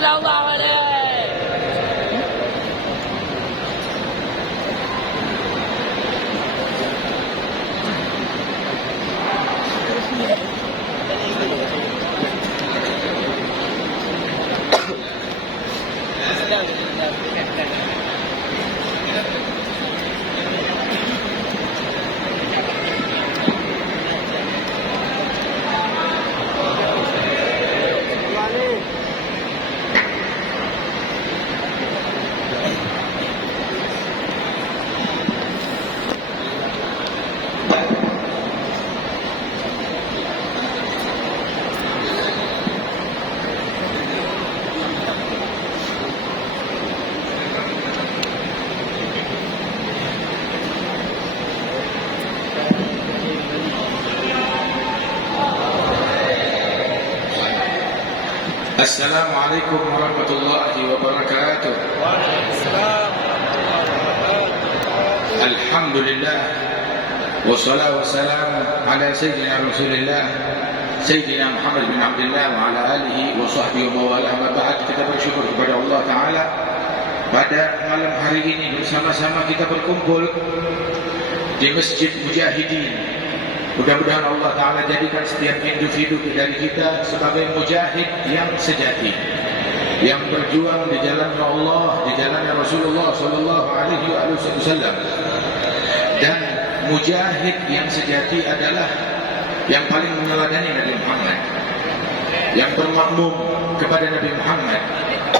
sallallahu alaihi. Assalamualaikum warahmatullahi wabarakatuh. Alhamdulillah wassalatu wassalamu ala sayyidina Rasulillah Sayyidina Muhammad bin Abdullah wa ala alihi wa sahbihi wa mawalah. Ba'd, kita bersyukur kepada Allah Ta'ala pada malam hari ini bersama-sama kita berkumpul di Masjid Mujahidin. Mudah-mudahan Allah Ta'ala jadikan setiap individu dari kita sebagai mujahid yang sejati, yang berjuang di jalannya Allah, di jalannya Rasulullah Sallallahu Alaihi Wasallam. Dan mujahid yang sejati adalah yang paling meneladani Nabi Muhammad, yang bermakmum kepada Nabi Muhammad,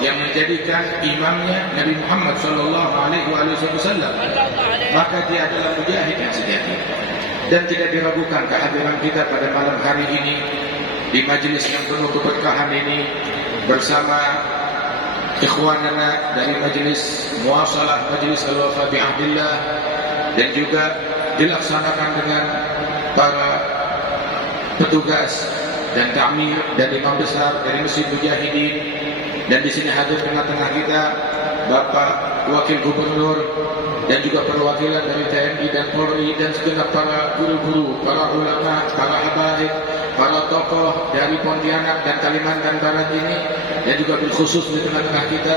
yang menjadikan imamnya Nabi Muhammad Sallallahu Alaihi Wasallam. Maka dia adalah mujahid yang sejati. Dan tidak diragukan kehadiran kita pada malam hari ini di majelis yang penuh keberkahan ini bersama ikhwanana dari majelis muasalah, majelis al-wafa bi'ahdillah, dan juga dilaksanakan dengan para petugas dan ta'mir dan imam besar dari Masjid Mujahidin. Dan di sini hadir tengah-tengah kita Bapak Wakil Gubernur dan juga perwakilan dari TNI dan Polri dan segenap para guru-guru, para ulama, para habaib, para tokoh dari Pontianak dan Kalimantan Barat ini, dan juga khusus di tengah-tengah kita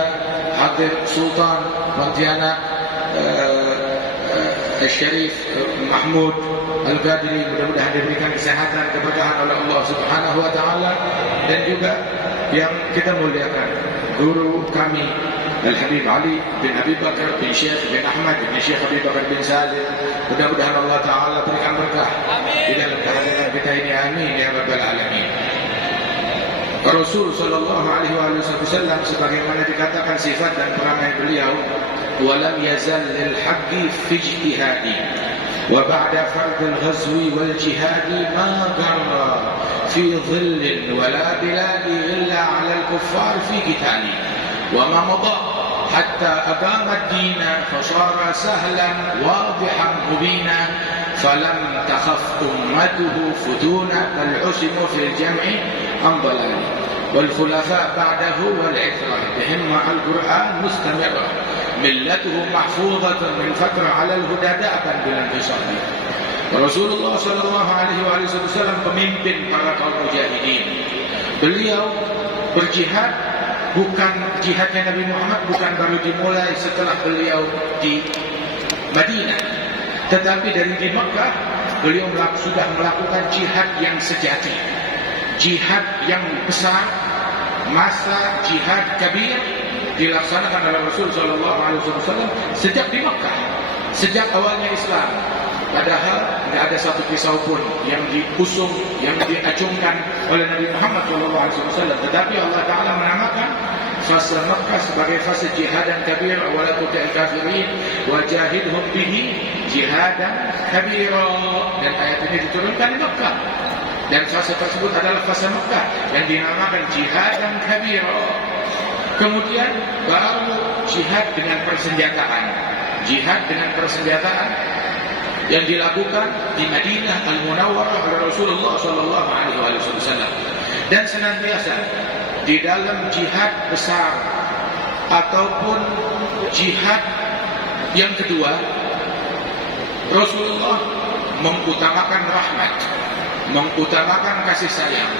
hadir Sultan Pontianak Syarif Mahmud Al-Qadiri. Mudah-mudahan diberikan kesehatan, keberkahan oleh Allah Subhanahu wa Ta'ala. Dan juga yang kita muliakan guru kami Al-Habib Ali bin Abi Bakar bin Syekh bin Ahmad bin Syekh Habib Bakar bin Salim. Mudah-mudahan Allah Ta'ala berikan berkah di dalam kehadiran kita ini. Amin ya Rabbal Alamin. Rasul Sallallahu Alaihi Wasallam sebagaimana dikatakan sifat dan perangai beliau, walam yazal lil haqqi fi ijtihadi wa ba'da fard al-ghazwi wal jihadi ma garra fi dhillin wala biladi illa ala al-kuffar fi qitali wa ma madha حتى أقام الدين فصار سهلا واضحا مبينا فلم تخف أمته فتونا بل عصموا في الجمع عن ضلال والخلفاء بعده والعترة بهم مع القرآن مستمرة ملته محفوظة من فترة على الهدى دأبا بلا انفصال. Rasulullah Sallallahu Alaihi Wasallam pemimpin para kaum mujahidin. Beliau berjihad. Bukan jihadnya Nabi Muhammad bukan baru dimulai setelah beliau di Madinah, tetapi dari di Mekah beliau sudah melakukan jihad yang sejati, jihad yang besar. Masa jihad kabir dilaksanakan oleh Rasul Sallallahu Alaihi Wasallam sejak di Mekah, sejak awalnya Islam. Padahal tidak ada satu kisah pun yang diusung, yang diacungkan oleh Nabi Muhammad SAW. Tetapi Allah Ta'ala menamakan fase Makkah sebagai fase jihadan kabir. Wala tuti'il kafirin wajahidhum bihi jihadan kabira. Dan ayat ini diturunkan di Makkah. Dan fase tersebut adalah fase Makkah yang dinamakan jihadan kabira. Kemudian baru jihad dengan persenjataan. Jihad dengan persenjataan yang dilakukan di Madinah Al-Munawwarah oleh Rasulullah Sallallahu Alaihi Wasallam. Dan senantiasa di dalam jihad besar ataupun jihad yang kedua, Rasulullah mengutamakan rahmat, mengutamakan kasih sayang,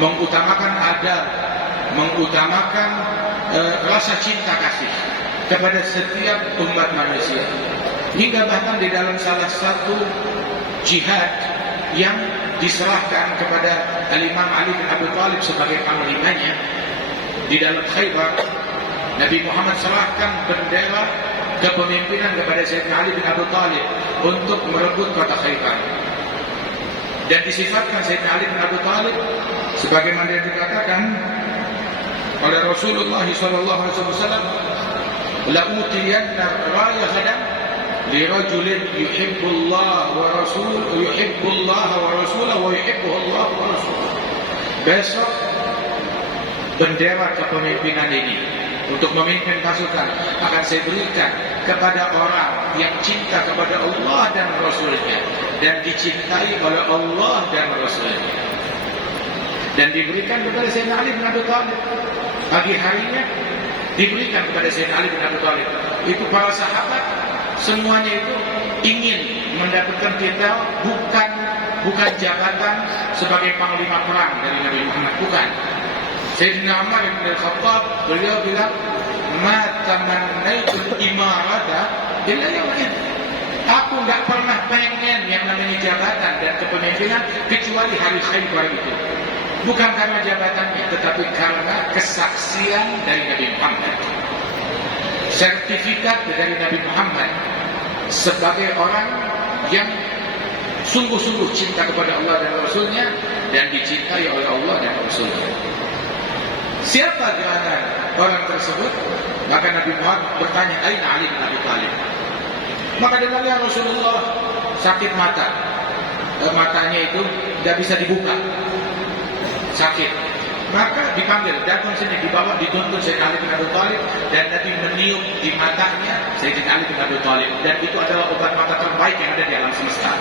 mengutamakan adab, mengutamakan rasa cinta kasih kepada setiap umat manusia. Hingga bahkan di dalam salah satu jihad yang diserahkan kepada Al-Imam Ali bin Abi Thalib sebagai panglimanya, di dalam Khaybar, Nabi Muhammad serahkan bendera kepemimpinan kepada Sayyidina Ali bin Abi Thalib untuk merebut kota Khaybar. Dan disifatkan Sayyidina Ali bin Abi Thalib sebagaimana yang dikatakan oleh Rasulullah SAW, la utiyanna raya ghadan li rajulin yuhibbullah wa rasuluhu wa rasuluhu wa yuhibbuhu Allah wa rasuluhu. Besok bendera kepemimpinan ini untuk memimpin pasukan akan saya berikan kepada orang yang cinta kepada Allah dan Rasulnya dan dicintai oleh Allah dan Rasulnya, dan diberikan kepada Sayyidina Ali bin Abi Thalib. Pagi harinya diberikan kepada Sayyidina Ali bin Abi Thalib. Itu para sahabat semuanya itu ingin mendapatkan titel bukan jabatan sebagai panglima perang dari Nabi Muhammad, bukan. Sayyidina Umar bin Al-Khattab beliau bilang, "Ma tamannaitul imarata illa yawmin." Aku enggak pernah pengen yang namanya jabatan dan kepemimpinan kecuali hari Khaybar itu. Bukan karena jabatannya, tetapi karena kesaksian dari Nabi Muhammad. Sertifikat dari Nabi Muhammad sebagai orang yang sungguh-sungguh cinta kepada Allah dan Rasulnya dan dicintai oleh Allah dan Rasulnya. Siapa di antara orang tersebut? Maka Nabi Muhammad bertanya, "Aina Ali bin Abi Thalib?" Maka dia bilang, "Ya Rasulullah, sakit mata. Matanya itu tidak bisa dibuka. Sakit." Maka dipanggil, datang sini, dibawa, dituntun Sayyidina Ali bin Abi Thalib, dan Nabi meniup di matanya Sayyidina Ali bin Abi Thalib. Dan itu adalah obat mata terbaik yang ada di alam semesta.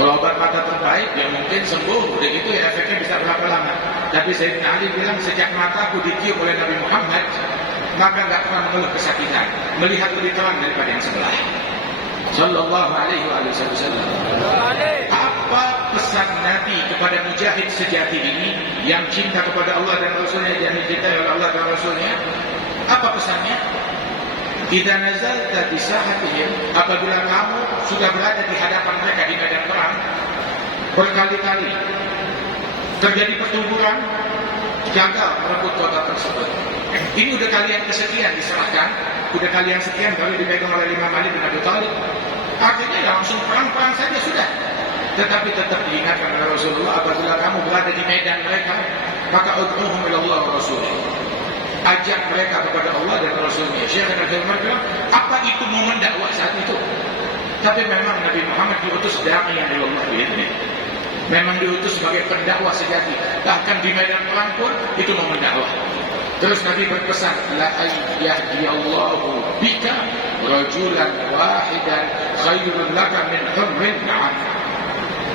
Kalau obat mata terbaik yang mungkin sembuh, udah gitu ya efeknya bisa berapa lama. Tapi Sayyidina Ali bilang, sejak mataku ditiup oleh Nabi Muhammad, maka nggak pernah mengeluh kesakitan, melihat lebih terang daripada yang sebelah. Sallallahu alaihi wasallam. Apa pesan Nabi kepada mujahid sejati ini yang cinta kepada Allah dan Rasulnya dan dicintai oleh Allah dan Rasulnya? Apa pesannya? Idza nazalta di sahatihim, apabila kamu sudah berada di hadapan mereka di medan perang, berkali-kali terjadi pertempuran, gagal merebut kota tersebut. Ini udah kali yang kesekian diserahkan, udah kali yang sekian baru dipegang oleh Imam Ali bin Abi Thalib. Artinya ya langsung perang-perang saja sudah. Tetapi tetap diingatkan oleh Rasulullah, apabila kamu berada di medan mereka, maka ud'uhum ila Allah wa Rasulih. Ajak mereka kepada Allah dan Rasulnya. Syekh Al-Albani bilang, apa itu mau mendakwah saat itu? Tapi memang Nabi Muhammad diutus da'iyan ila Allah bi'idzni. Memang diutus sebagai pendakwah sejati. Bahkan di medan perang pun itu mau mendakwah. Terus Nabi berpesan, la ayyadiyallahu bika rajulan wahidan khairun laka min humrin na'am.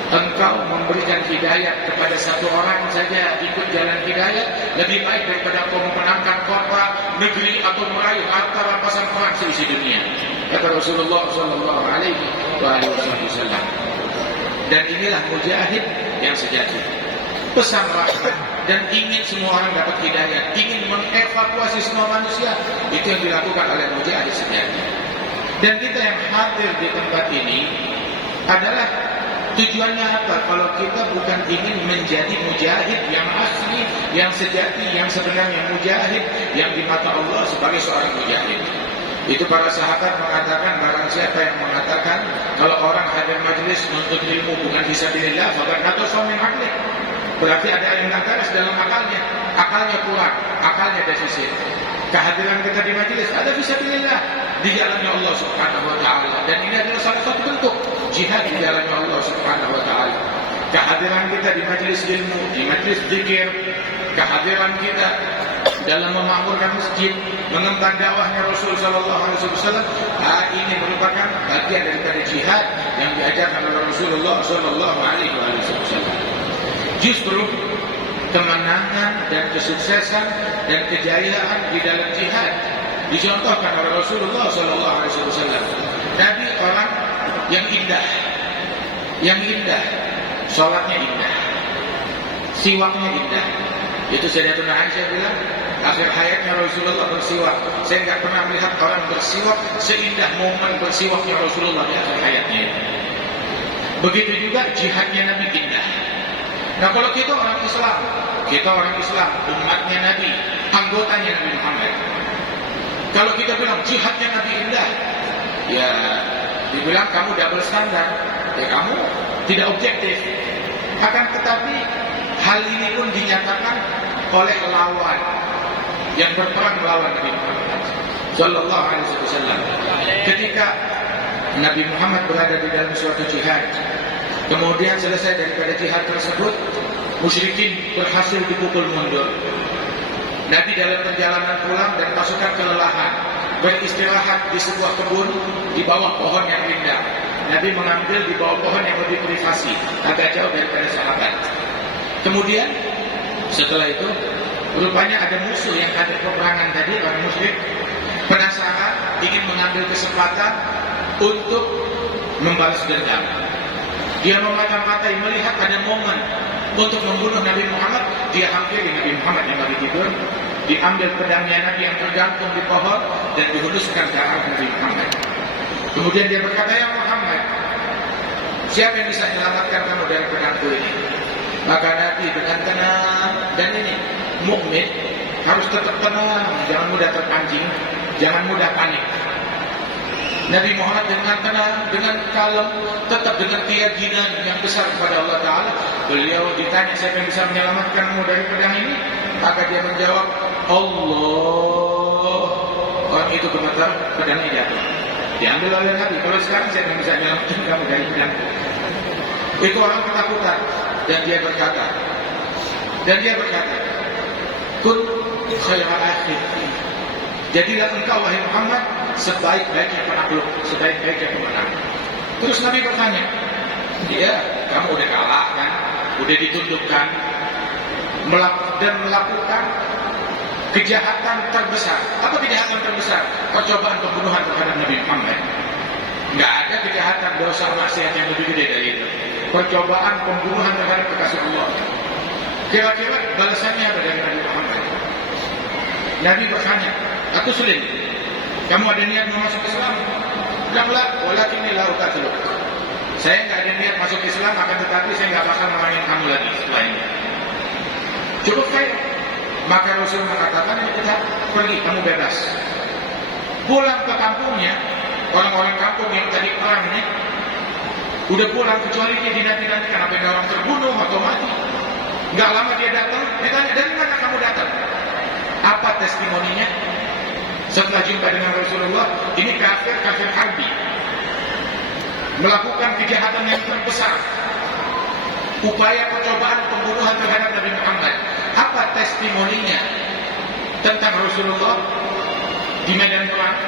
Engkau memberikan hidayah kepada satu orang saja ikut jalan hidayah lebih baik daripada engkau memenangkan kota, negeri atau meraih harta rampasan perang seisi dunia. Kata Rasulullah sallallahu alaihi wasallam. Dan inilah mujahid yang sejati. Pesan rahmat dan ingin semua orang dapat hidayah, ingin mengevakuasi semua manusia, itu yang dilakukan oleh mujahid sejati. Dan kita yang hadir di tempat ini adalah tujuannya apa? Kalau kita bukan ingin menjadi mujahid yang asli, yang sejati, yang sebenarnya mujahid, yang di mata Allah sebagai seorang mujahid. Itu para sahabat mengatakan, barang siapa yang mengatakan kalau orang hadir majlis menuntut ilmu bukan fisabilillah, maka naqasa min aqli. Berarti ada yang naqas dalam akalnya kurang, akalnya defisit. Kehadiran kita di majlis ada fisabilillah, di jalannya Allah Subhanahu wa taala, dan ini adalah salah satu bentuk jihad di jalannya Allah Subhanahu wa taala. Kehadiran kita di majlis ilmu, di majlis zikir, kehadiran kita dalam memakmurkan masjid, mengemban dakwahnya Rasul sallallahu alaihi wasallam, ini merupakan bagian daripada jihad yang diajarkan oleh Rasulullah sallallahu alaihi wasallam. Justru kemenangan dan kesuksesan dan kejayaan di dalam jihad dicontohkan oleh Rasulullah sallallahu alaihi wasallam. Nabi orang yang indah, salatnya indah, siwaknya indah, Itu Sayyidatuna Aisyah bilang, akhir hayatnya Rasulullah bersiwak. Saya nggak pernah melihat orang bersiwak seindah momen bersiwaknya Rasulullah di akhir hayatnya. Begitu juga jihadnya Nabi indah. Nah kalau kita orang Islam, umatnya Nabi, anggotanya Nabi Muhammad. Kalau kita bilang jihadnya Nabi indah, ya dibilang kamu double standar, ya kamu tidak objektif. Akan tetapi hal ini pun dinyatakan oleh lawan yang berperang melawan Nabi Muhammad Sallallahu Alaihi Wasallam. Ketika Nabi Muhammad berada di dalam suatu jihad, kemudian selesai daripada jihad tersebut, musyrikin berhasil dipukul mundur. Nabi dalam perjalanan pulang dan pasukan kelelahan, beristirahat di sebuah kebun di bawah pohon yang rindang. Nabi mengambil di bawah pohon yang lebih privasi, agak jauh daripada sahabat. Kemudian setelah itu, rupanya ada musuh yang ada peperangan tadi, orang musyrik penasaran, ingin mengambil kesempatan untuk membalas dendam. Dia memata-matai melihat ada momen untuk membunuh Nabi Muhammad. Dia hampiri Nabi Muhammad yang lagi tidur, diambil pedangnya Nabi yang tergantung di pohon dan dihunuskan ke arah Nabi Muhammad. Kemudian dia berkata, ya Muhammad, siapa yang bisa menyelamatkan kamu dari pedangku ini? Maka Nabi dengan tenang, dan ini mukmin harus tetap tenang, jangan mudah terpancing, jangan mudah panik. Nabi Muhammad dengan tenang, dengan kalem, tetap dengan keyakinan yang besar kepada Allah Ta'ala. Beliau ditanya, siapa yang bisa menyelamatkanmu dari pedang ini? Maka dia menjawab, Allah. Orang itu gemetar, pedangnya jatuh. Diambil oleh Nabi. Kalau sekarang siapa yang bisa menyelamatkan kamu dari pedang? Itu orang ketakutan. Dan dia berkata, Kun khaira akhir. Jadilah engkau wahai Muhammad sebaik-baiknya penakluk, sebaik-baiknya pemenang. Terus Nabi bertanya, kamu udah kalah kan, udah ditundukkan, dan melakukan kejahatan terbesar. Apa kejahatan terbesar? Percobaan pembunuhan terhadap Nabi Muhammad. Nggak ada kejahatan dosa maksiat yang lebih gede dari itu. Percobaan pembunuhan terhadap kekasih Allah. Kira-kira balasannya apa dari Nabi Muhammad? Nabi bertanya, aku sulit. Kamu ada niat mau masuk Islam? Bilanglah, walakinni la uqatilu. Saya nggak ada niat masuk Islam, akan tetapi saya nggak bakal melayani kamu lagi setelah ini. Cukup kaya. Maka Rasul mengatakan, kita pergi, kamu bebas. Pulang ke kampungnya, orang-orang kampung yang tadi perang ini udah pulang, kecuali dia dinanti-nantikan apa yang orang terbunuh atau mati. Nggak lama dia datang, ditanya, dari mana kamu datang? Apa testimoninya? Setelah jumpa dengan Rasulullah, ini kafir harbi, melakukan kejahatan yang terbesar, upaya percobaan pembunuhan terhadap Nabi Muhammad. Apa testimoninya tentang Rasulullah di medan perang?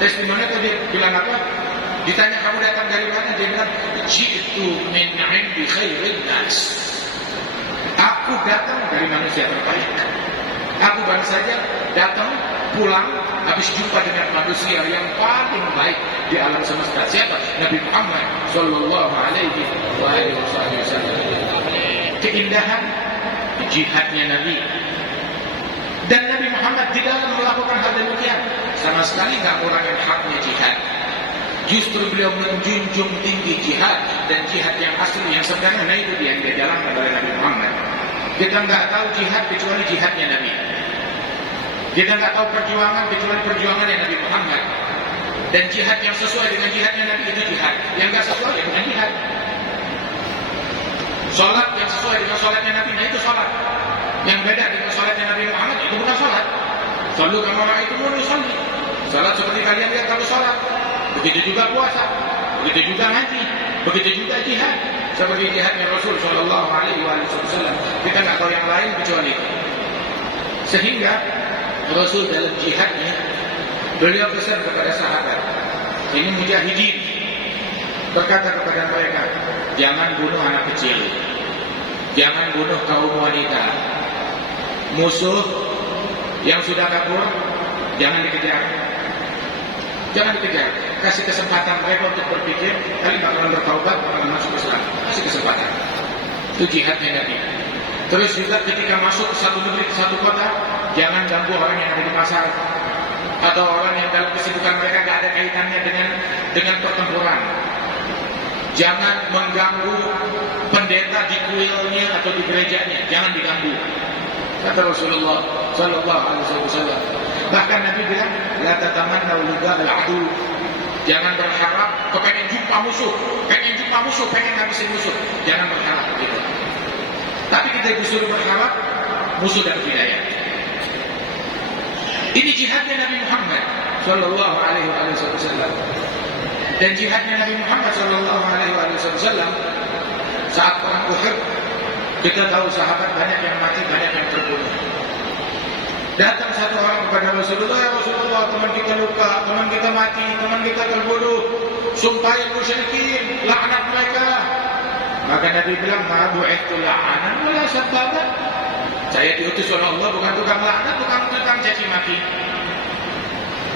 Testimoninya tadi bilang apa? Ditanya, kamu datang dari mana? Dia bilang, ji'tu min 'indi khairin nas. Aku datang dari manusia terbaik. Aku baru saja datang pulang habis jumpa dengan manusia yang paling baik di alam semesta. Siapa? Nabi Muhammad Sallallahu Alaihi Wasallam. Keindahan jihadnya Nabi. Dan Nabi Muhammad di dalam melakukan hal demikian sama sekali nggak kurangin haknya jihad. Justru beliau menjunjung tinggi jihad, dan jihad yang asli yang sebenarnya itu yang dia jalankan oleh Nabi Muhammad. Kita nggak tahu jihad kecuali jihadnya Nabi. Kita nggak tahu perjuangan kecuali perjuangannya Nabi Muhammad. Dan jihad yang sesuai dengan jihadnya Nabi itu jihad. Yang nggak sesuai ya bukan jihad. Sholat yang sesuai dengan sholatnya Nabi, nah itu sholat. Yang beda dengan sholatnya Nabi Muhammad itu bukan sholat. Shallu kama ra'aitumuni usolli. Sholat seperti kalian lihat kami sholat. Begitu juga puasa, begitu juga haji, begitu juga jihad. Seperti jihadnya Rasul Sallallahu Alaihi Wasallam. Kita nggak tahu yang lain kecuali itu. Sehingga Rasul dalam jihadnya, beliau pesan kepada sahabat, ini mujahidin, berkata kepada mereka, jangan bunuh anak kecil, jangan bunuh kaum wanita, musuh yang sudah kabur jangan dikejar, kasih kesempatan mereka untuk berpikir, kali bakalan bertaubat, bakalan masuk Islam, kasih kesempatan. Itu jihadnya Nabi. Terus juga ketika masuk ke satu negeri, ke satu kota, jangan ganggu orang yang ada di pasar atau orang yang dalam kesibukan mereka gak ada kaitannya dengan pertempuran. Jangan mengganggu pendeta di kuilnya atau di gerejanya, jangan diganggu. Kata Rasulullah sallallahu alaihi wasallam. Bahkan Nabi bilang, la tatamannu liqa al-adu. Jangan berharap kepengen jumpa musuh, pengen habisin musuh. Jangan berharap begitu. Tapi kita disuruh berharap musuh dan hidayah. Ini jihadnya Nabi Muhammad sallallahu alaihi wasallam. Dan jihadnya Nabi Muhammad sallallahu alaihi wasallam saat perang Uhud, kita tahu sahabat banyak yang mati, banyak yang terbunuh. Datang satu orang kepada Rasulullah, ya Rasulullah, teman kita luka, teman kita mati, teman kita terbunuh. Sumpahin musyrikin, laknat mereka. Maka Nabi bilang, ma bu'ithtu la'anan wala sabbaban. Saya diutus oleh Allah bukan tukang laknat, bukan tukang caci maki.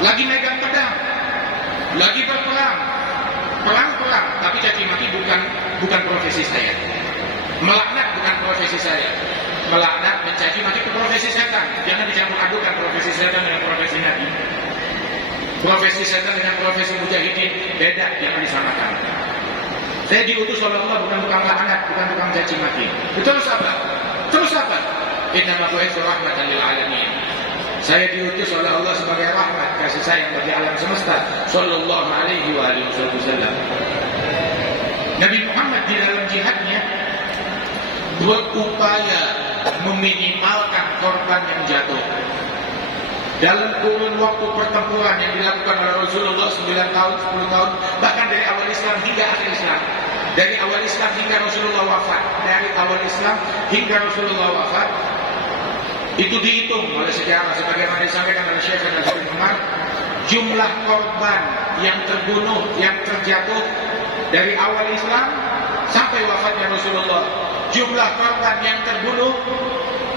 Lagi megang pedang, lagi berperang, perang, tapi caci maki bukan profesi saya. Melaknat bukan profesi saya. Melaknat, mencaci maki itu profesi setan. Jangan dicampur adukan profesi setan dengan profesi Nabi. Profesi setan dengan profesi mujahidin beda, jangan disamakan. Saya diutus oleh Allah bukan tukang laknat, bukan tukang caci maki. Terus apa? Innama bu'itsu rahmatan lil alamin. Saya diutus oleh Allah sebagai rahmat, kasih sayang bagi alam semesta. Sallallahu alaihi wasallam. Nabi Muhammad di dalam jihadnya berupaya meminimalkan korban yang jatuh. Dalam kurun waktu pertempuran yang dilakukan oleh Rasulullah 9 tahun, 10 tahun, bahkan dari awal Islam hingga akhir Islam. Dari awal Islam hingga Rasulullah wafat. Dari awal Islam hingga Rasulullah wafat. Itu dihitung oleh sejarah sebagaimana disampaikan oleh Syekh Al-Azhar Umar. Jumlah korban yang terbunuh, yang terjatuh dari awal Islam sampai wafatnya Rasulullah. Jumlah korban yang terbunuh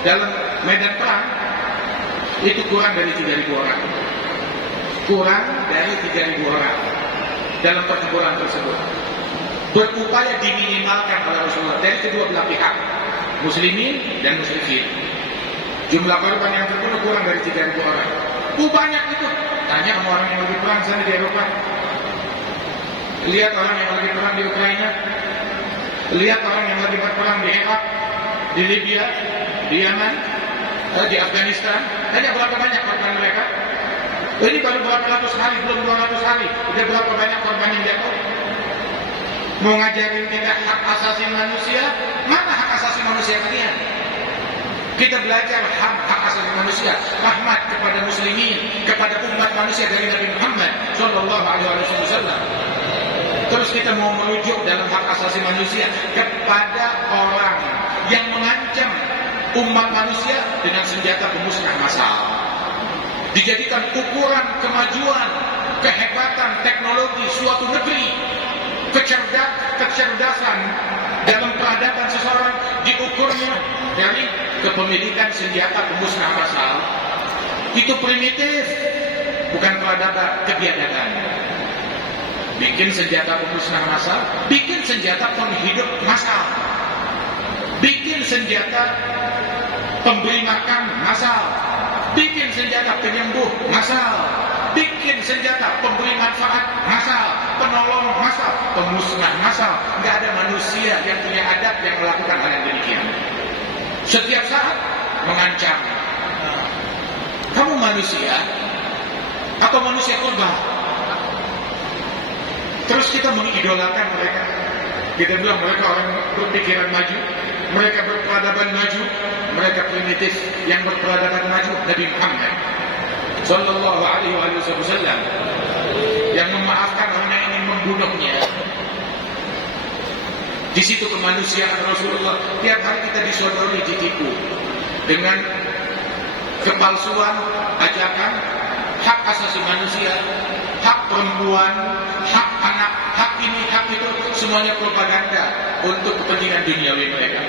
dalam medan perang itu kurang dari 3.000 orang. Kurang dari 3.000 orang dalam pertempuran tersebut. Berupaya diminimalkan oleh Rasulullah dari kedua belah pihak, muslimin dan musyrikin. Jumlah korban yang terbunuh kurang dari 3.000 orang. Banyak itu. Tanya sama orang yang lagi perang sana di Eropa. Lihat orang yang lagi perang di Ukraina. Lihat orang yang lagi berperang di Irak, di Libya, di Yaman, di Afghanistan. Tanya berapa banyak korban mereka? Ini baru berapa ratus hari, belum 200 hari. Udah berapa banyak korban yang jatuh? Mau ngajarin kita hak asasi manusia? Mana hak asasi manusia kalian? Kita belajar hak asasi manusia, rahmat kepada muslimin, kepada umat manusia dari Nabi Muhammad sallallahu alaihi wasallam. Terus kita mau merujuk dalam hak asasi manusia kepada orang yang mengancam umat manusia dengan senjata pemusnah massal. Dijadikan ukuran kemajuan, kehebatan teknologi suatu negeri, kecerdasan dalam peradaban seseorang diukurnya dari kepemilikan senjata pemusnah massal. Itu primitif, bukan peradaban, kebiadaban. Bikin senjata pemusnah massal, bikin senjata penghidup massal, bikin senjata pemberi makan massal, bikin senjata penyembuh massal, bikin senjata pemberi manfaat massal, penolong massal, pemusnah massal. Nggak ada manusia yang punya adab yang melakukan hal yang demikian. Setiap saat mengancam. Kamu manusia atau manusia purba? Terus kita mengidolakan mereka. Kita bilang mereka orang berpikiran maju, mereka berperadaban maju, mereka primitif yang berperadaban maju. Nabi Muhammad sallallahu alaihi wasallam yang memaafkan orang yang ingin membunuhnya. Di situ kemanusiaan Rasulullah. Tiap hari kita disodori, ditipu dengan kepalsuan ajakan hak asasi manusia, hak perempuan, hak anak, hak ini, hak itu, semuanya propaganda untuk kepentingan duniawi mereka.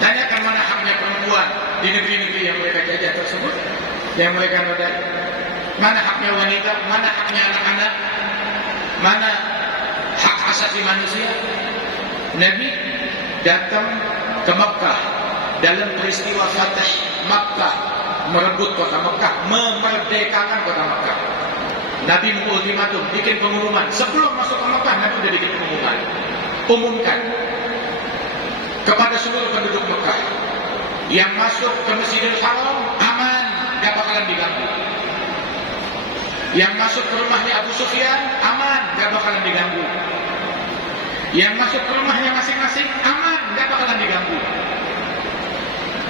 Tanyakan mana haknya perempuan di negeri-negeri yang mereka jajah tersebut, yang mereka nodai. Mana haknya wanita, mana haknya anak-anak, mana hak asasi manusia. Nabi datang ke Mekah dalam peristiwa Fatah Makkah, merebut kota Makkah, memerdekakan kota Makkah. Nabi mengultimatum, bikin pengumuman. Sebelum masuk ke Makkah, Nabi sudah bikin pengumuman. Umumkan kepada seluruh penduduk Makkah, yang masuk ke Masjidil Haram aman, gak bakalan diganggu. Yang masuk ke rumahnya Abu Sufyan aman, gak bakalan diganggu. Yang masuk ke rumahnya masing-masing aman, gak bakalan diganggu.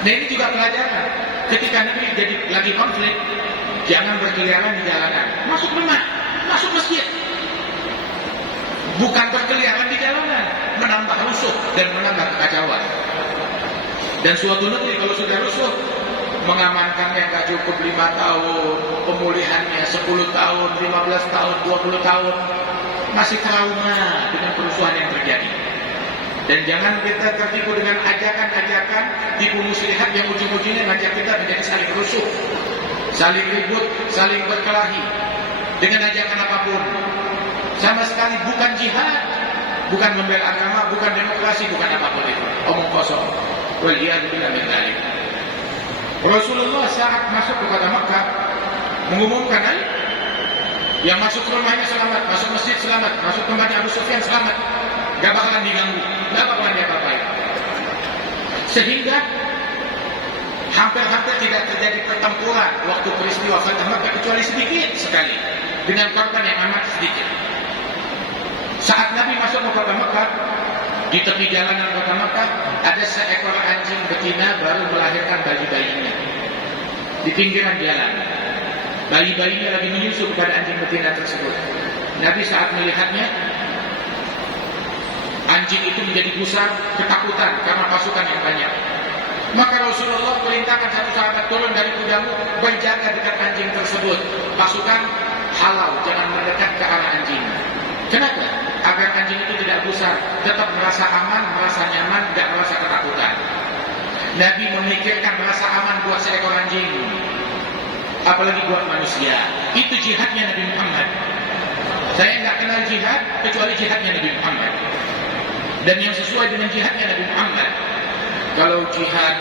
Nah ini juga pelajaran. Ketika negeri jadi lagi konflik, jangan berkeliaran di jalanan. Masuk rumah, masuk masjid. Bukan berkeliaran di jalanan, menambah rusuh dan menambah kekacauan. Dan suatu negeri kalau sudah rusuh, mengamankannya nggak cukup 5 tahun, pemulihannya 10 tahun, 15 tahun, 20 tahun, masih trauma dengan kerusuhan yang terjadi. Dan jangan kita tertipu dengan ajakan-ajakan tipu muslihat yang ujung-ujungnya ngajak kita menjadi saling rusuh, saling ribut, saling berkelahi dengan ajakan apapun. Sama sekali bukan jihad, bukan membela agama, bukan demokrasi, bukan apapun itu. Omong kosong. Waliyadzubillah min dzalik. Rasulullah saat masuk ke kota Makkah mengumumkan, yang masuk ke rumahnya selamat, masuk masjid selamat, masuk tempatnya Abu Sufyan selamat, gak bakalan diganggu, gak bakalan diapa-apain. Sehingga hampir-hampir tidak terjadi pertempuran waktu peristiwa Fatah Makkah, kecuali sedikit sekali, dengan korban yang amat sedikit. Saat Nabi masuk ke kota Makkah, di tepi jalanan kota Makkah ada seekor anjing betina baru melahirkan bayi-bayinya di pinggiran jalan. Bayi-bayinya lagi menyusu kepada anjing betina tersebut. Nabi saat melihatnya, anjing itu menjadi gusar, ketakutan karena pasukan yang banyak. Maka Rasulullah perintahkan satu sahabat turun dari kudamu, berjaga dekat anjing tersebut. Pasukan halau, jangan mendekat ke arah anjing. Kenapa? Agar anjing itu tidak gusar, tetap merasa aman, merasa nyaman, tidak merasa ketakutan. Nabi memikirkan rasa aman buat seekor anjing, apalagi buat manusia. Itu jihadnya Nabi Muhammad. Saya nggak kenal jihad kecuali jihadnya Nabi Muhammad. Dan yang sesuai dengan jihadnya Nabi Muhammad, kalau jihad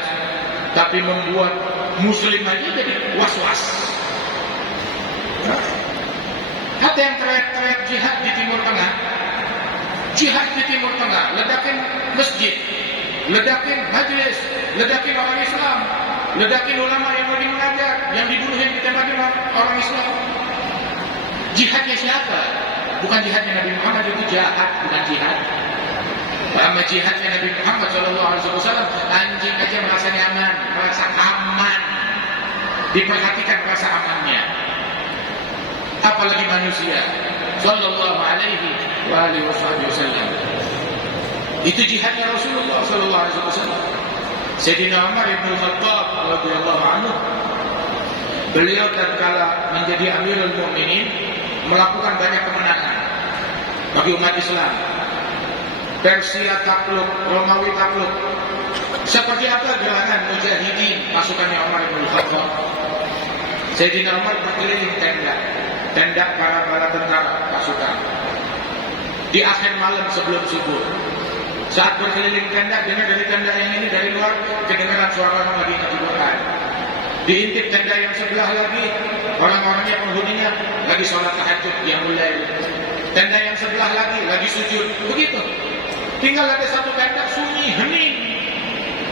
tapi membuat muslim aja jadi was-was. Kata yang teriak-teriak jihad di Timur Tengah, jihad di Timur Tengah, ledakin masjid, ledakin majelis, ledakin orang Islam, ledakin ulama yang lagi mengajar, yang dibunuhin ditembakin orang Islam. Jihadnya siapa? Bukan jihadnya Nabi Muhammad, itu jahat, bukan jihad. Sama jihadnya Nabi Muhammad SAW, anjing aja merasa nyaman, merasa aman, diperhatikan rasa amannya. Apalagi manusia. Sallallahu alaihi wasallam. Itu jihadnya Rasulullah sallallahu alaihi wasallam. Sayyidina Umar bin Khattab radhiyallahu anhu, beliau tatkala menjadi Amirul Mukminin melakukan banyak kemenangan bagi umat Islam. Persia takluk, Romawi takluk. Seperti apa gerakan mujahidin pasukannya Umar bin Khattab? Sayyidina Umar berkeliling tenda para tentara pasukan. Di akhir malam sebelum subuh, saat berkeliling tenda, dengar dari tenda yang ini dari luar kedengaran suara orang lagi ngaji Quran. Diintip tenda yang sebelah lagi, orang-orangnya penghuninya lagi sholat tahajud yang mulai. Tenda yang sebelah lagi sujud. Begitu. Tinggal ada satu tenda sunyi, hening.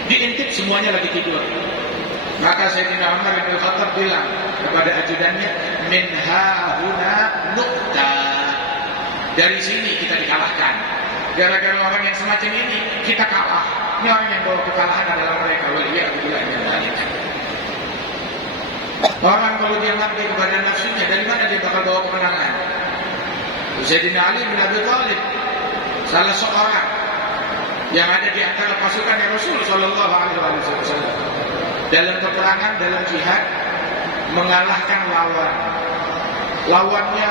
Diintip semuanya lagi tidur. Maka Sayyidina Umar bin Khattab bilang kepada ajudannya, min hahuna nukta. Dari sini kita dikalahkan. Gara-gara orang yang semacam ini kita kalah. Ini orang yang bawa kekalahan adalah mereka. Waliyadzubillah min dzalik. Orang kalau dia mati kepada nafsunya, dari mana dia bakal bawa kemenangan? Sayyidina Ali bin Abi Thalib, salah seorang yang ada di antara pasukan Rasul sallallahu alaihi wasallam. Dalam peperangan, dalam jihad, mengalahkan lawan. Lawannya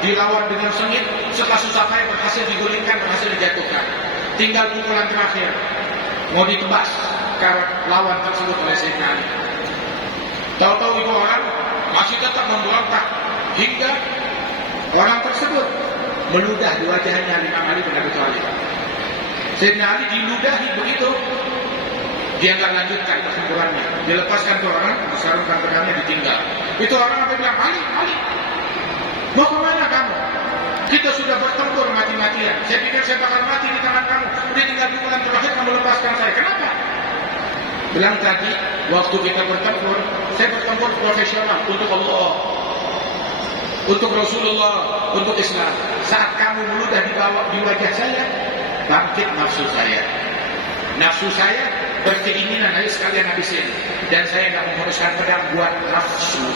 dilawan dengan sengit, setelah susah payah berhasil digulingkan, berhasil dijatuhkan. Tinggal pukulan terakhir, mau ditebas karena lawan tersebut oleh Sayyidina Ali. Tahu-tahu itu orang masih tetap memberontak hingga orang tersebut meludah di wajahnya Imam Ali bin Abi Thalib. Sayyidina Ali diludahi begitu, Dia nggak lanjutkan pertempurannya, dilepaskan ke orang, disarungkan pedangnya, ditinggal. Itu orang apa bilang, Ali, mau kemana kamu? Kita sudah bertempur mati-matian. Saya pikir saya bakal mati di tangan kamu. Udah tinggal di bulan terakhir kamu lepaskan saya. Kenapa? Bilang tadi, waktu kita bertempur, saya bertempur profesional untuk Allah, untuk Rasulullah, untuk Islam. Saat kamu meludah di wajah saya, bangkit nafsu saya. Nafsu saya berkeinginan, ayo sekalian habisin. Dan saya nggak mengharuskan pedang buat nafsu.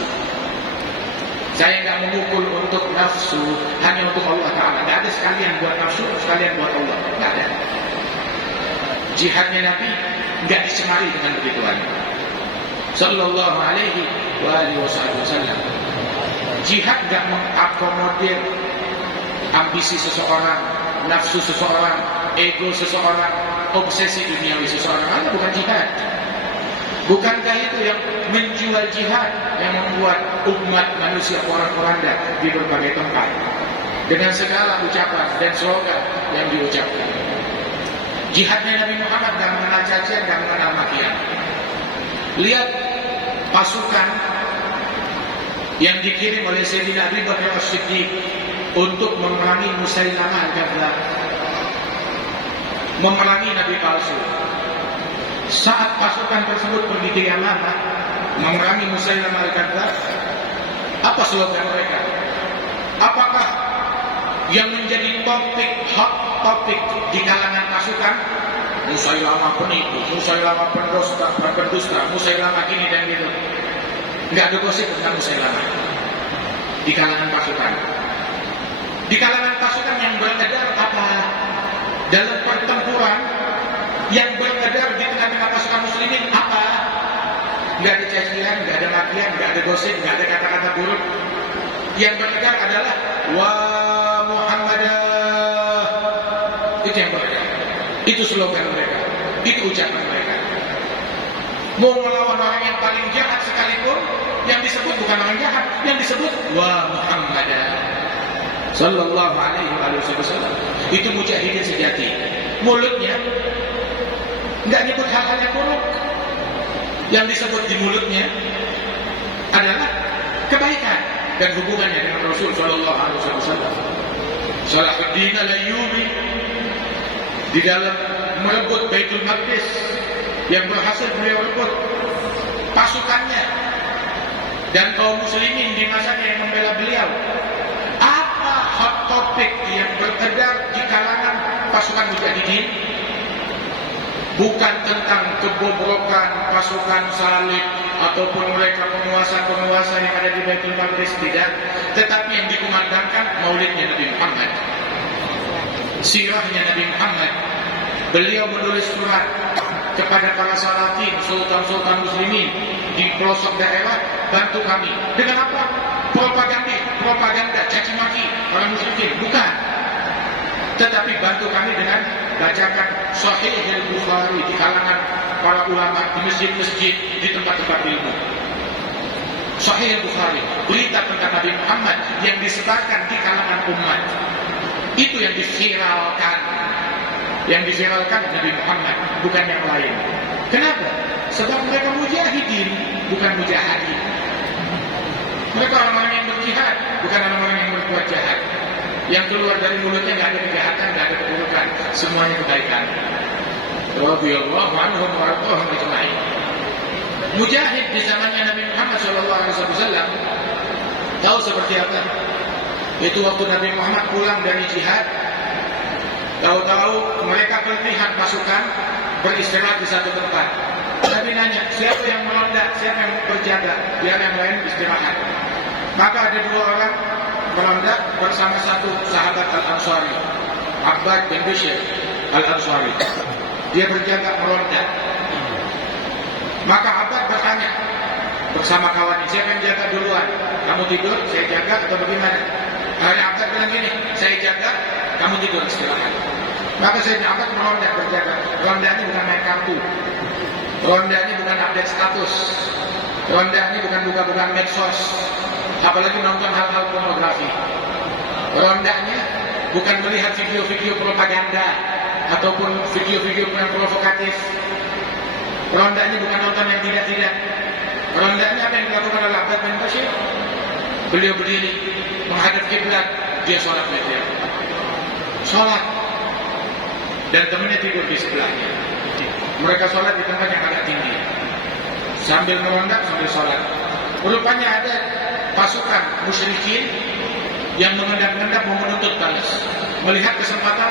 Saya nggak memukul untuk nafsu, hanya untuk Allah Ta'ala. Nggak ada sekalian buat nafsu, sekalian buat Allah. Nggak ada. Jihadnya Nabi nggak dicemari dengan begituan. Sallallahu alaihi wasallam. Jihad nggak mengakomodir ambisi seseorang, nafsu seseorang, ego seseorang, obsesi duniawi seseorang. Itu bukan jihad. Bukankah itu yang menjual jihad, yang membuat umat manusia porak-poranda di berbagai tempat dengan segala ucapan dan slogan yang diucapkan. Jihadnya Nabi Muhammad tidak mengenal cacian, tidak mengenal makian. Lihat pasukan yang dikirim oleh Sayyidina Abu Bakar As-Siddiq untuk memerangi Musailamah Al-Kadzdzab, memerangi Nabi palsu. Saat pasukan tersebut pergi ke Yamama memerangi Musailamah Al-Kadzdzab, apa slogan mereka? Apakah yang menjadi hot topik di kalangan pasukan? Musailamah penipu, Musailamah pendusta, Musailamah gini dan gitu. Nggak ada gosip tentang Musailamah di kalangan pasukan. Di kalangan pasukan yang beredar apa? Dalam pertempuran yang beredar di tengah-tengah pasukan muslimin apa? Nggak ada cacian, nggak ada makian, nggak ada gosip, nggak ada kata-kata buruk. Yang beredar adalah wa Muhammadah. Itu yang beredar. Itu slogan mereka. Itu ucapan mereka. Mau melawan orang yang paling jahat sekalipun, yang disebut bukan orang jahat, yang disebut wa Muhammadah sallallahu alaihi wasallam. Itu mujahidin sejati. Mulutnya nggak nyebut hal-hal yang buruk. Yang disebut di mulutnya adalah kebaikan dan hubungannya dengan Rasul sallallahu alaihi wasallam. Salahuddin Al-Ayyubi di dalam merebut Baitul Maqdis yang berhasil beliau rebut pasukannya dan kaum muslimin di masanya yang membela beliau. Apa hot topic yang beredar di kalangan pasukan mujahidin? Bukan tentang kebobrokan pasukan salib ataupun mereka penguasa-penguasa yang ada di Baitul Maqdis, tidak. Tetapi yang dikumandangkan maulidnya Nabi Muhammad, sirahnya Nabi Muhammad. Beliau menulis surat kepada para salatin, sultan-sultan muslimin di pelosok daerah, bantu kami. Dengan apa? Propaganda, caci maki orang muslimin. Bukan. Tetapi bantu kami dengan bacakan Sahih Al-Bukhari di kalangan para ulama di masjid-masjid, di tempat-tempat ilmu. Sahih Al-Bukhari, berita tentang Nabi Muhammad yang disebarkan di kalangan umat. Itu yang diviralkan. Yang diviralkan Nabi Muhammad, bukan yang lain. Kenapa? Sebab mereka mujahidin, bukan mujahidin. Mereka orang-orang yang berjihad, bukan orang-orang yang berbuat jahat. Yang keluar dari mulutnya nggak ada kejahatan, nggak ada keburukan, semuanya kebaikan. Radhiyallahu anhum wa radhiyallahu ajma'in. Mujahid di zamannya Nabi Muhammad SAW tahu seperti apa? Itu waktu Nabi Muhammad pulang dari jihad, tahu-tahu mereka berlihat pasukan beristirahat di satu tempat. Nabi nanya, siapa yang meronda, siapa yang berjaga, biar yang lain istirahat. Maka ada dua orang meronda bersama satu sahabat Al-Ansari, Abbad bin Bishr Al-Ansari. Dia berjaga meronda. Maka Abbad bertanya bersama kawannya, siapa yang jaga duluan? Kamu tidur, saya jaga atau bagaimana? Akhirnya Abbad bilang gini, saya jaga, kamu tidur istirahat. Maka saya Abbad meronda berjaga. Rondanya bukan main kartu, rondanya bukan update status, rondanya bukan buka-buka medsos, apalagi nonton hal-hal pornografi. Rondanya bukan melihat video-video propaganda ataupun video-video yang provokatif. Rondanya bukan nonton yang tidak-tidak. Rondanya apa yang dilakukan oleh Abbad bin Bashir? Beliau berdiri menghadap kiblat, dia sholat witir. Sholat. Dan temannya tidur di sebelahnya. Mereka sholat di tempat yang agak tinggi. Sambil meronda, sambil sholat. Rupanya ada pasukan musyrikin yang mengendap-endap mau menuntut balas. Melihat kesempatan,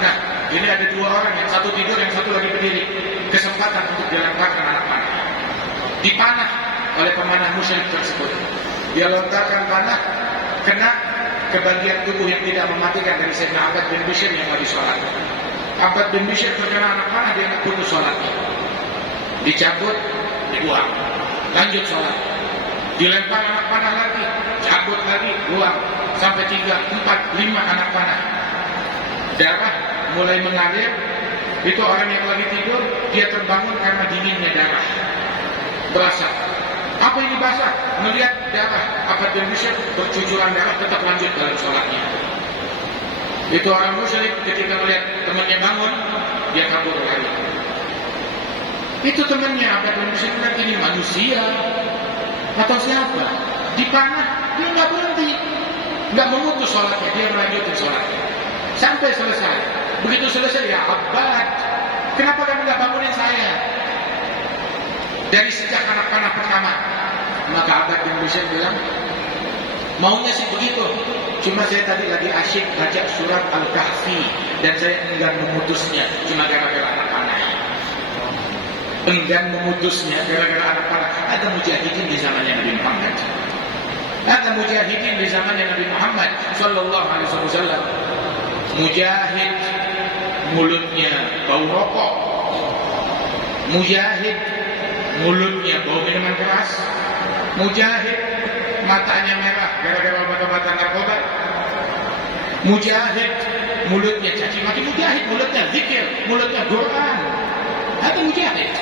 nah ini ada dua orang, yang satu tidur, yang satu lagi berdiri. Kesempatan untuk dilemparkan anak panah. Dipanah oleh pemanah musyrik tersebut. Dia lontarkan panah, kena ke bagian tubuh yang tidak mematikan dari Sayyidina Abbad bin Bishr yang lagi sholat. Abbad bin Bishr terkena anak panah, dia putus sholatnya. Dicabut, dibuang. Lanjut sholat. Dilempar anak panah lagi, cabut lagi, buang. Sampai 3, 4, 5 anak panah. Darah mulai mengalir. Itu orang yang lagi tidur, dia terbangun karena dinginnya darah. Berasa. Apa ini basah? Melihat darah. Abbad bin Bishr bercucuran darah, tetap lanjut dalam sholatnya. Itu orang musyrik ketika melihat temannya bangun, dia kabur lagi. Itu temannya Abbad bin Bishr bilang, ini manusia atau siapa? Dipanah, dia nggak berhenti, nggak memutus sholatnya, dia melanjutkan sholatnya sampai selesai. Begitu selesai, ya Abbad, kenapa kamu nggak bangunin saya? Dari sejak anak panah pertama. Maka Abbad bin Bishr bilang, maunya sih begitu, cuma saya tadi lagi asyik baca surat Al-Kahfi dan saya enggan memutusnya, cuma gara-gara anak panah. Enggan memutusnya gara-gara anak panah. Ada mujahidin di zamannya Nabi Muhammad. Ada mujahidin di zamannya Nabi Muhammad sallallahu alaihi wasallam. Mujahid mulutnya bau rokok. Mujahid mulutnya bau minuman keras. Mujahid matanya merah gara-gara obat-obatan narkoba. Mujahid mulutnya caci maki. Mujahid mulutnya zikir, mulutnya Quran. Ada mujahid,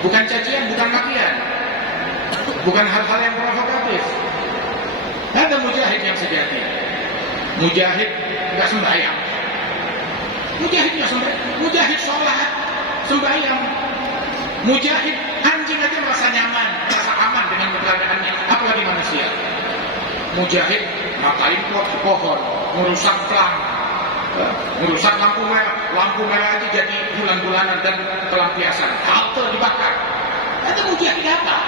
bukan cacian, bukan makian, bukan hal-hal yang provokatif. Ada mujahid yang sejati. Mujahid nggak sembahyang. Mujahid nggak sembahyang. Mujahid sholat, sembahyang. Mujahid anjing aja merasa nyaman, merasa aman dengan keberadaannya, apalagi manusia. Mujahid ngapain pohon, merusak pelang, merusak lampu merah aja jadi bulan-bulanan dan pelampiasan, halte dibakar. Ada mujahid apa?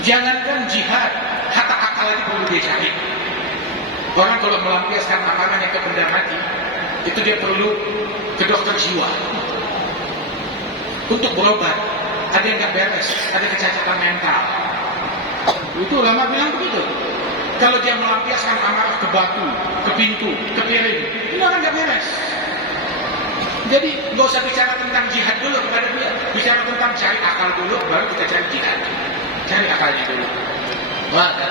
Jangankan jihad, hatta akal ini perlu dicari. Orang kalau melampiaskan akalnya ke benda mati, itu dia perlu ke dokter jiwa untuk berobat. Ada yang nggak beres, ada kecacatan mental. Itu ulama bilang begitu. Kalau dia melampiaskan amarah ke batu, ke pintu, ke piring, ini orang nggak beres. Jadi nggak usah bicara tentang jihad dulu kepada dia, bicara tentang cari akal dulu, baru kita cari jihad. Cari akalnya dulu. Maka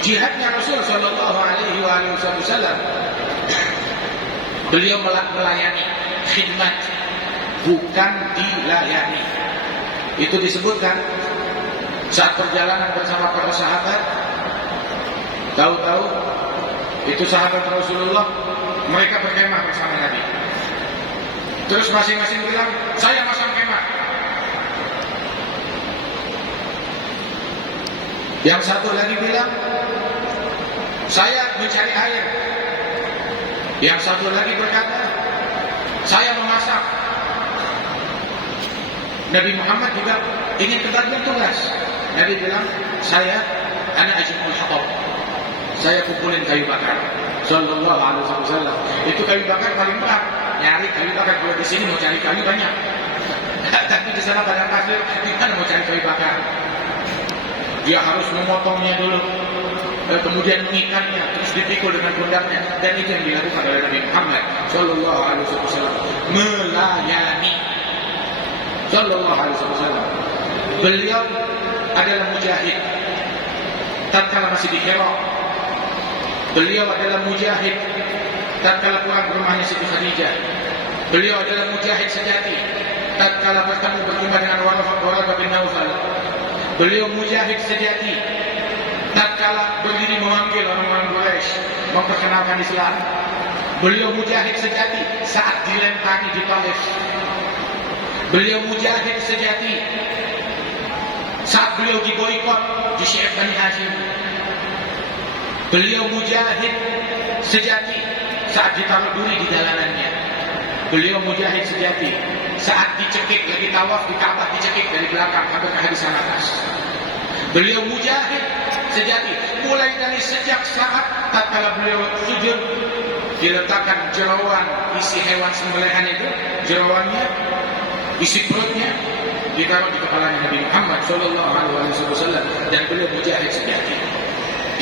jihadnya Rasul Shallallahu Alaihi Wasallam, beliau melayani, khidmat, bukan dilayani. Itu disebutkan saat perjalanan bersama para sahabat. Tahu-tahu itu sahabat Rasulullah, mereka berkemah bersama Nabi. Terus masing-masing bilang, saya masang kemah. Yang satu lagi bilang, saya mencari air. Yang satu lagi berkata, saya memasak. Nabi Muhammad juga ingin kebagian tugas. Nabi bilang, saya anak ajibul hatab. Saya kumpulin kayu bakar. Sallallahu alaihi wasallam. Itu kayu bakar paling berat. Nyari kayu bakar, kalau di sini mau cari kayu banyak. Tapi di sana padang pasir, di mana mau cari kayu bakar? Dia harus memotongnya dulu, kemudian mengikatnya, terus dipikul dengan pundaknya, dan itu yang dilakukan oleh Nabi Muhammad Sallallahu Alaihi Wasallam, melayani. Sallallahu Alaihi Wasallam. Beliau adalah mujahid. Tatkala masih di Hira, beliau adalah mujahid. Tatkala pulang ke rumahnya Siti Khadijah, beliau adalah mujahid sejati. Tatkala bertemu berjumpa dengan Waraqah bin Naufal, beliau mujahid sejati. Tatkala berdiri memanggil orang-orang Quraisy memperkenalkan Islam, beliau mujahid sejati. Saat dilempari di Taif, Beliau mujahid sejati saat beliau diboikot di Syiah Bani Hashim. Beliau mujahid sejati saat ditaruh duri di jalanannya. Beliau mujahid sejati saat dicekik lagi tawaf di Ka'bah, dicekik dari belakang sampai kehabisan nafas. Beliau mujahid sejati mulai dari sejak saat tatkala beliau sujud diletakkan jerawan isi hewan sembelihan itu, jerawannya isi perutnya ditaruh di kepalanya Nabi Muhammad sallallahu alaihi wasallam, dan beliau mujahid sejati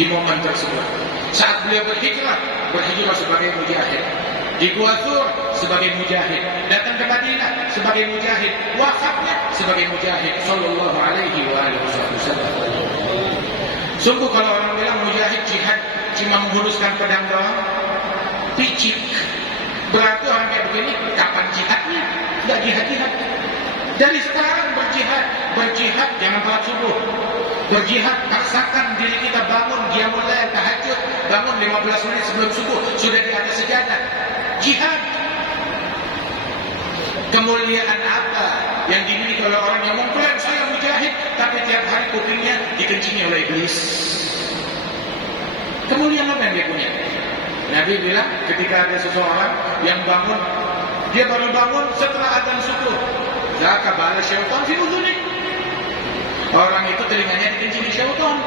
di momen tersebut. Saat beliau berhijrah sebagai mujahid, di Gua Thur sebagai mujahid, datang ke Madinah sebagai mujahid, wafatnya sebagai mujahid sallallahu alaihi wasallam. Sungguh kalau orang bilang mujahid jihad cuma menghunuskan pedang doang, picik. Berarti orang kayak begini kapan jihadnya? Tidak jihad-jihad. Dari sekarang berjihad jangan telat subuh. Berjihad, paksakan diri kita bangun qiyamul lail, tahajud, bangun 15 menit sebelum subuh sudah di atas sejadah. Jihad. Kemuliaan apa yang dimiliki oleh orang yang mengklaim saya mujahid tapi tiap hari kupingnya dikencingi oleh iblis? Kemuliaan apa yang dia punya? Nabi bilang ketika ada seseorang yang bangun, dia baru bangun setelah adzan subuh, zaka bala syaitan fi udhunik. Orang itu telinganya dikencingi syaitan.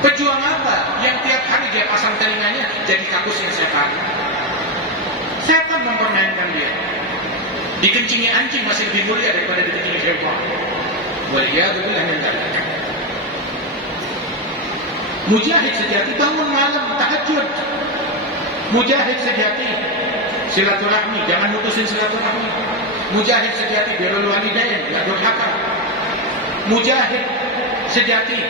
Pejuang apa? Yang tiap hari dia pasang telinganya jadi kakusnya setan. Setan mempermainkan dia. Dikencingi anjing masih lebih mulia daripada dikencingi syaitan. Waliyadzubillah min dzalik. Mujahid sejati bangun malam tahajud. Mujahid sejati silaturahmi, jangan mutusin silaturahmi. Mujahid sejati birrul walidain, enggak durhaka. Mujahid sejati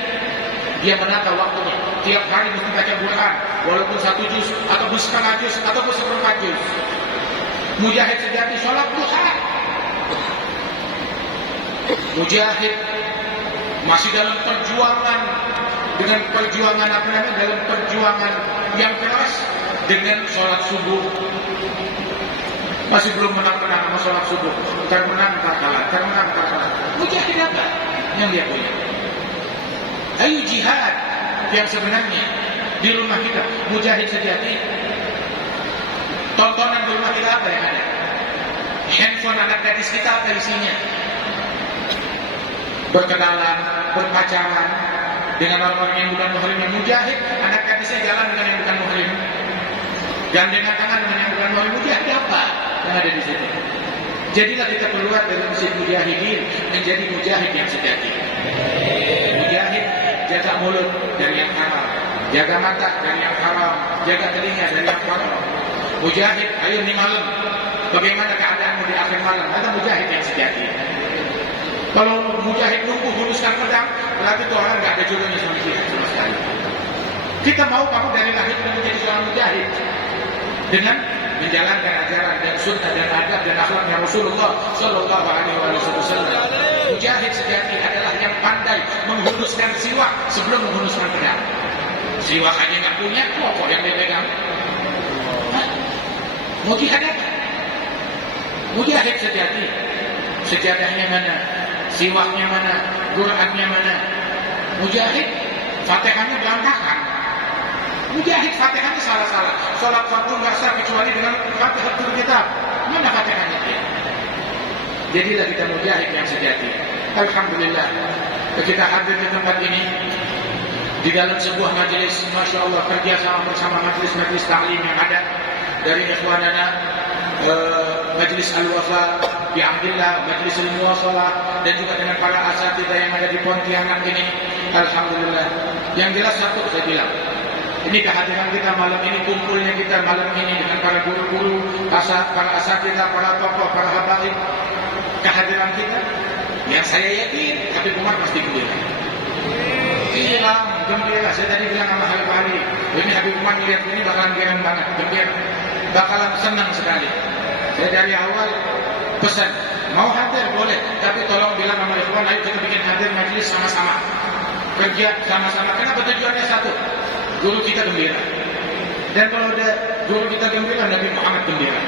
dia menata waktunya. Tiap hari mesti baca Quran, walaupun 1 juz ataupun setengah juz ataupun 1/4 juz. Mujahid sejati sholat duha. Mujahid masih dalam perjuangan, dengan perjuangan apa namanya, dalam perjuangan yang keras dengan sholat subuh. Masih belum menang-menang sama sholat subuh, termenang tak kalah. Mujahid apa yang dia punya? Ayo jihad yang sebenarnya di rumah kita. Mujahid sejati, tontonan di rumah kita apa yang ada? Handphone anak gadis kita apa isinya? Berkenalan, berpacaran dengan orang-orang yang bukan muhrim. Yang mujahid, anak gadisnya jalan dengan yang bukan muhrim, gandengan tangan dengan yang bukan muhrim. Mujahid apa yang ada di situ? Jadilah kita keluar dari musim mujahidin menjadi mujahid yang sejati. Mujahid jaga mulut dari yang haram, jaga mata dari yang haram, jaga telinga dari yang haram. Mujahid, ayo di malam, bagaimana keadaanmu di akhir malam? Ada mujahid yang sejati. Kalau mujahid nunggu hunuskan pedang, berarti itu orang nggak ada jodohnya sama jihad sama sekali. Kita mau kamu dari lahir menjadi seorang mujahid dengan menjalankan ajaran dan sunnah dan adab dan akhlaknya Rasulullah Sallallahu Alaihi Wasallam. Mujahid sejati adalah yang pandai menghunuskan siwak sebelum menghunuskan pedang. Siwak aja nggak punya, kok yang dia pegang? Mau jihad apa? Mujahid sejati, sejadahnya mana? Siwaknya mana? Qurannya mana? Mujahid, Fatihahnya berantakan. Mujahid Fatihahnya salah-salah. Salat fardu nggak sah kecuali dengan Fatihatul Kitab. Mana Fatihahnya dia? Jadilah kita mujahid yang sejati. Alhamdulillah, kita hadir di tempat ini di dalam sebuah majelis, masya Allah, kerjasama bersama majelis-majelis taklim yang ada dari ikhwanana, majelis Al-Wafa di Abdillah, majelis Al-Muwasalah, dan juga dengan para asatidzah yang ada di Pontianak ini. Alhamdulillah. Yang jelas satu saya bilang, ini kehadiran kita malam ini, kumpulnya kita malam ini dengan para guru-guru, para asatidzah, para tokoh, para habaib. Kehadiran kita yang saya yakin Habib Umar pasti gembira. Iya, gembira. Saya tadi bilang sama Habib Ali, ini Habib Umar lihat ini bakalan gerang banget, gembira, bakalan senang sekali. Saya dari awal pesan, mau hadir boleh, tapi tolong bilang sama ikhwan, ayo kita bikin hadir majelis sama-sama, kerja sama-sama. Kenapa? Tujuannya satu, guru kita gembira. Dan kalau ada guru kita gembira, Nabi Muhammad gembira.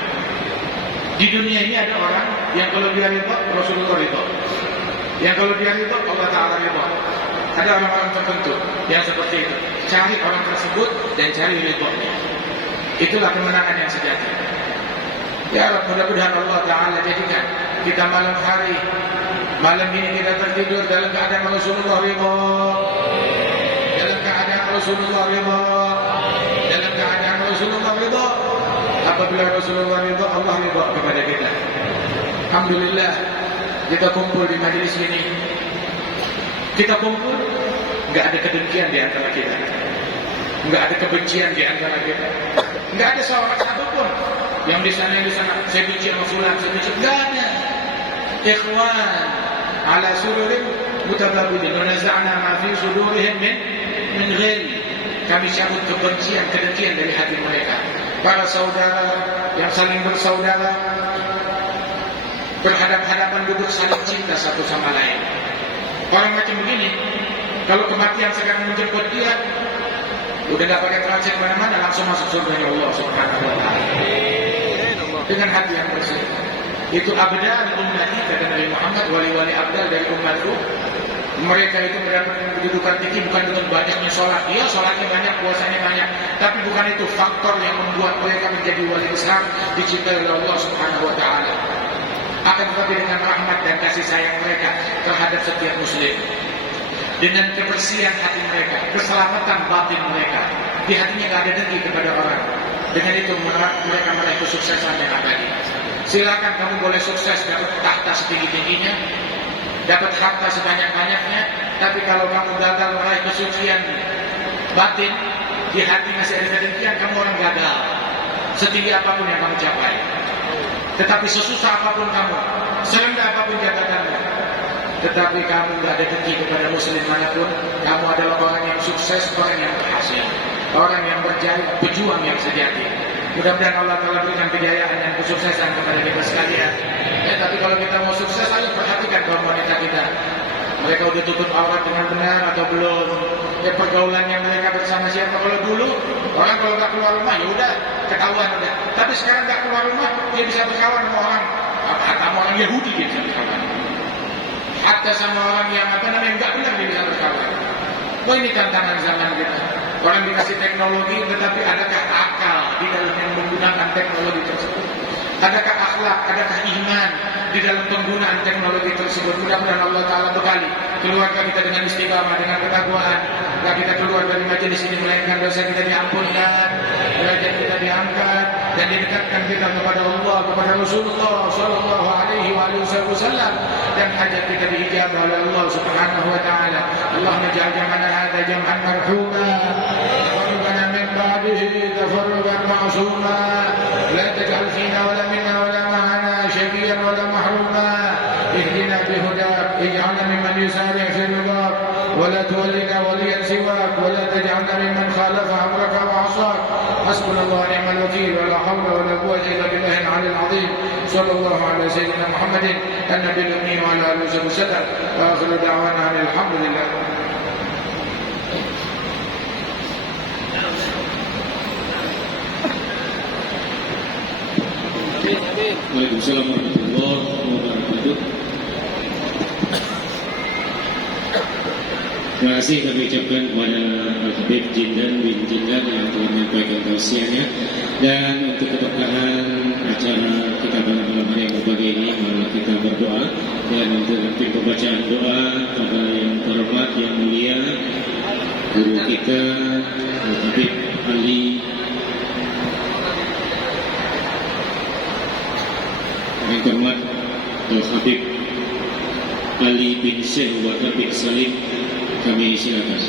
Di dunia ini ada orang yang kalau dia ridho, Rasulullah ridho. Yang kalau dia ridho, Allah Ta'ala ridho. Ada orang-orang tertentu yang seperti itu. Cari orang tersebut dan cari ridhonya. Itulah kemenangan yang sejati. Ya Rabb, mudah-mudahan Allah Ta'ala jadikan kita malam ini kita tertidur dalam keadaan Rasulullah ridho, dalam keadaan Rasulullah ridho, dalam keadaan Rasulullah ridho. Apabila Rasulullah ridho, Allah ridho kepada kita. Alhamdulillah, kita kumpul di majelis ini. Kita kumpul, nggak ada kedengkian di antara kita, nggak ada kebencian di antara kita, nggak ada seorang satu pun yang di sana saya benci sama fulan, saya benci, nggak ada. Ikhwan ala sururin mutababidin wa naza'na ma fi sudurihim min ghil. Kami cabut kebencian, kedengkian dari hati mereka. Para saudara yang saling bersaudara, berhadap-hadapan duduk saling cinta satu sama lain. Orang macam begini, kalau kematian sekarang menjemput dia, udah gak pakai transit mana-mana, langsung masuk surga Allah Subhanahu wa Ta'ala dengan hati yang bersih. Itu abdal ummati, kata Nabi Muhammad, wali-wali abdal dari umatku. Mereka itu mendapatkan kedudukan tinggi bukan dengan banyaknya sholat. Iya, sholatnya banyak, puasanya banyak, tapi bukan itu faktor yang membuat mereka menjadi wali besar, dicintai oleh Allah Subhanahu wa Ta'ala. Akan tetapi dengan rahmat dan kasih sayang mereka terhadap setiap muslim, dengan kebersihan hati mereka, keselamatan batin mereka, di hatinya gak ada dengki kepada orang. Dengan itu mereka meraih kesuksesan yang abadi. Silakan kamu boleh sukses, dapat tahta setinggi-tingginya, dapat harta sebanyak-banyaknya, tapi kalau kamu gagal meraih kesucian batin, di hati masih ada kedengkian, kamu orang gagal. Setinggi apapun yang kamu capai, tetapi sesusah apapun kamu, serendah apapun jabatanmu, tetapi kamu tidak ada dengki kepada muslim manapun, kamu adalah orang yang sukses, orang yang berhasil, orang yang berjaya, pejuang yang sejati. Mudah-mudahan Allah telah berikan kejayaan dan kesuksesan kepada kita sekalian. Tapi kalau kita mau sukses, ayo perhatikan kaum wanita kita. Mereka udah tutup aurat dengan benar atau belum? Pergaulannya mereka bersama siapa? Kalau dulu orang kalau nggak keluar rumah ya udah ketahuan udah. Tapi sekarang nggak keluar rumah dia bisa berkawan sama orang, sama orang Yahudi dia bisa berkawan. Hatta sama orang yang nggak benar dia bisa berkawan. Oh, ini tantangan zaman kita. Orang dikasih teknologi, tetapi adakah akal di dalam yang menggunakan teknologi tersebut? Adakah akhlak, adakah iman di dalam penggunaan teknologi tersebut? Mudah-mudahan Allah Ta'ala bekali keluarga kita dengan istiqamah, dengan ketakwaan. Agar kita keluar dari majelis ini melainkan dosa kita diampunkan, derajat kita diangkat, dan didekatkan kita kepada Allah, kepada Rasulullah Sallallahu Alaihi Wasallam, dan hajat kita diijabah oleh Allah Subhanahu Wa Ta'ala. Allahumma ja'al jam'ana hadha jam'an marhuma, warubana min ba'dihi tafarruqan ma'suma, la taj'al fina wala minna wala ma'ana syaqiyan wala mahruма, ihdina bihudak, ij'alna mimman yusari' fi ridhak, wala tuwallina waliyan siwak, wala taj'alna mimman khalafa amraka wa 'asak. Hasbunallahu wa ni'mal wakeel, wala hawla wala quwwata illa billahil 'aliyyil 'azim. Sallallahu ala sayyidina Muhammadin an-nabiyil ummi wa ala alihi wasallam. Wa akhiru da'wana alhamdulillah. Waalaikumsalam warahmatullahi wabarakatuh. Terima kasih kami ucapkan kepada Habib Jindan bin Jindan yang telah menyampaikan tausiahnya. Dan untuk keberkahan acara kita pada malam hari yang berbahagia ini, marilah kita berdoa. Dan untuk nanti pembacaan doa pada yang terhormat, yang mulia, guru kita Habib Ali yang terhormat Habib Ali bin Syekh Bakar bin Salim, kami silakan.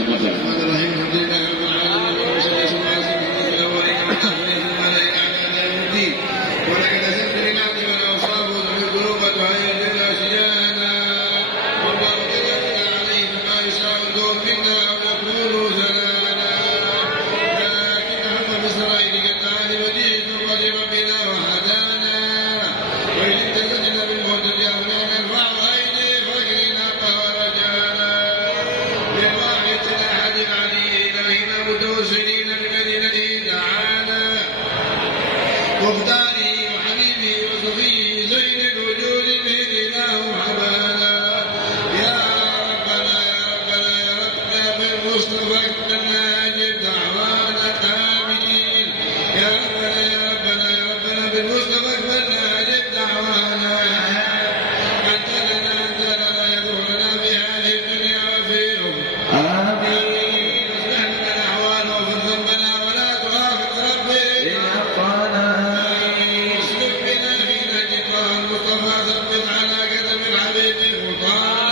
للواحد الأحد العلي إلهنا بالمصطفى اكملنا اجب دعوانا امين يا ربنا يا ربنا يا ربنا بالمصطفى اكملنا اجب دعوانا انت لنا يدورنا في هذه الدنيا وفي امين اصلح لنا الاحوال واغفر ذنبنا ولا تؤاخذ ربي اسلك بنا في نهج الله المصطفى ثبت على قدم الحبيب خطانا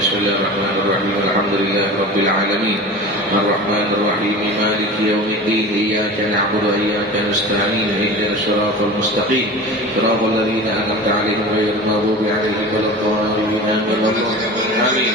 بسم الله الرحمن الرحيم الحمد لله رب العالمين الرحمن الرحيم مالك يوم الدين إياك نعبد وإياك نستعين اهدنا الصراط المستقيم صراط الذين أنعمت عليهم غير المغضوب عليهم ولا الضالين آمين.